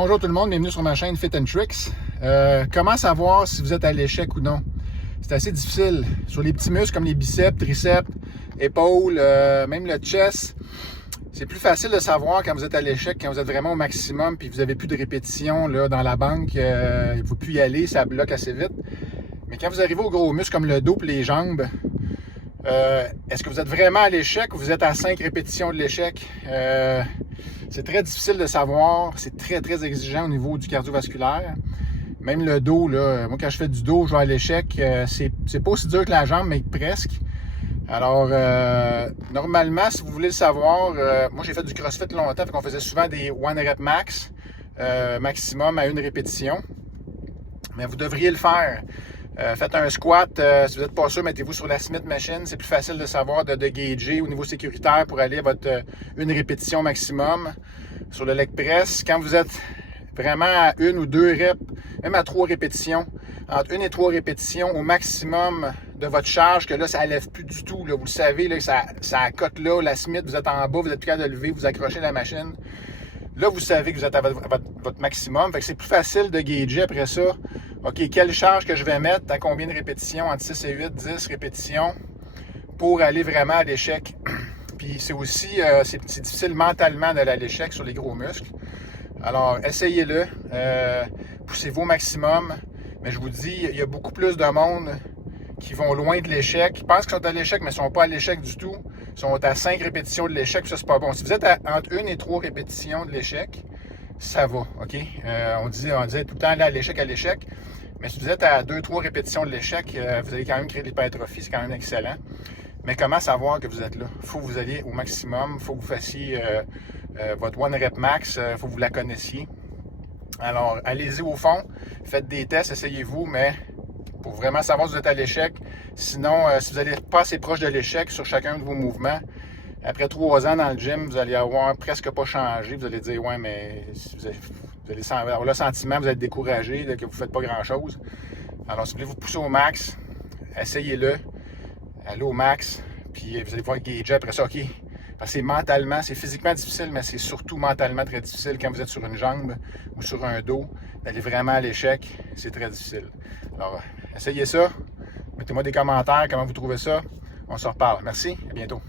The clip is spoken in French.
Bonjour tout le monde, bienvenue sur ma chaîne Fit and Tricks. Comment savoir si vous êtes à l'échec ou non? C'est assez difficile. Sur les petits muscles comme les biceps, triceps, épaules, même le chest, c'est plus facile de savoir quand vous êtes à l'échec, quand vous êtes vraiment au maximum puis vous n'avez plus de répétitions là, dans la banque, il ne faut plus y aller, ça bloque assez vite. Mais quand vous arrivez aux gros muscles comme le dos et les jambes, est-ce que vous êtes vraiment à l'échec ou vous êtes à 5 répétitions de l'échec? C'est très difficile de savoir, c'est très exigeant au niveau du cardiovasculaire. Même le dos, là, moi quand je fais du dos, je vais à l'échec, c'est pas aussi dur que la jambe, mais presque. Alors, normalement, si vous voulez le savoir, moi j'ai fait du CrossFit longtemps, fait qu'on faisait souvent des one rep max, maximum à une répétition. Mais vous devriez le faire. Faites un squat, si vous n'êtes pas sûr, mettez-vous sur la Smith Machine. C'est plus facile de savoir, de gager au niveau sécuritaire pour aller à votre une répétition maximum. Sur le leg press, quand vous êtes vraiment à une ou deux reps, même à 3 répétitions, entre 1 et 3 répétitions au maximum de votre charge, que là, ça ne lève plus du tout. Là. Vous le savez, là, ça accote là, la Smith, vous êtes en bas, vous êtes plus capable de lever, vous accrochez la machine. Là, vous savez que vous êtes à votre maximum. Fait que c'est plus facile de gager après ça. OK, quelle charge que je vais mettre, à combien de répétitions, entre 6 et 8, 10 répétitions, pour aller vraiment à l'échec. Puis c'est aussi, c'est difficile mentalement d'aller à l'échec sur les gros muscles. Alors, essayez-le. Poussez-vous au maximum. Mais je vous dis, il y a beaucoup plus de monde qui vont loin de l'échec, qui pensent qu'ils sont à l'échec, mais ils ne sont pas à l'échec du tout. Ils sont à 5 répétitions de l'échec, puis ça, c'est pas bon. Si vous êtes entre 1 et 3 répétitions de l'échec, ça va, OK? On disait tout le temps aller à l'échec. Mais si vous êtes à 2-3 répétitions de l'échec, vous allez quand même créer de l'hypertrophie, c'est quand même excellent. Mais comment savoir que vous êtes là? Il faut que vous alliez au maximum, il faut que vous fassiez votre one rep max, il faut que vous la connaissiez. Alors, allez-y au fond, faites des tests, essayez-vous, mais pour vraiment savoir si vous êtes à l'échec. Sinon, si vous n'êtes pas assez proche de l'échec sur chacun de vos mouvements, après 3 ans dans le gym, vous allez avoir presque pas changé. Vous allez dire, ouais, mais vous allez avoir le sentiment que vous êtes découragé, que vous ne faites pas grand-chose. Alors, si vous voulez vous pousser au max, essayez-le. Allez au max, puis vous allez pouvoir gager après ça. OK. Parce que mentalement, c'est physiquement difficile, mais c'est surtout mentalement très difficile quand vous êtes sur une jambe ou sur un dos. D'aller vraiment à l'échec, c'est très difficile. Alors, essayez ça. Mettez-moi des commentaires, comment vous trouvez ça. On se reparle. Merci, à bientôt.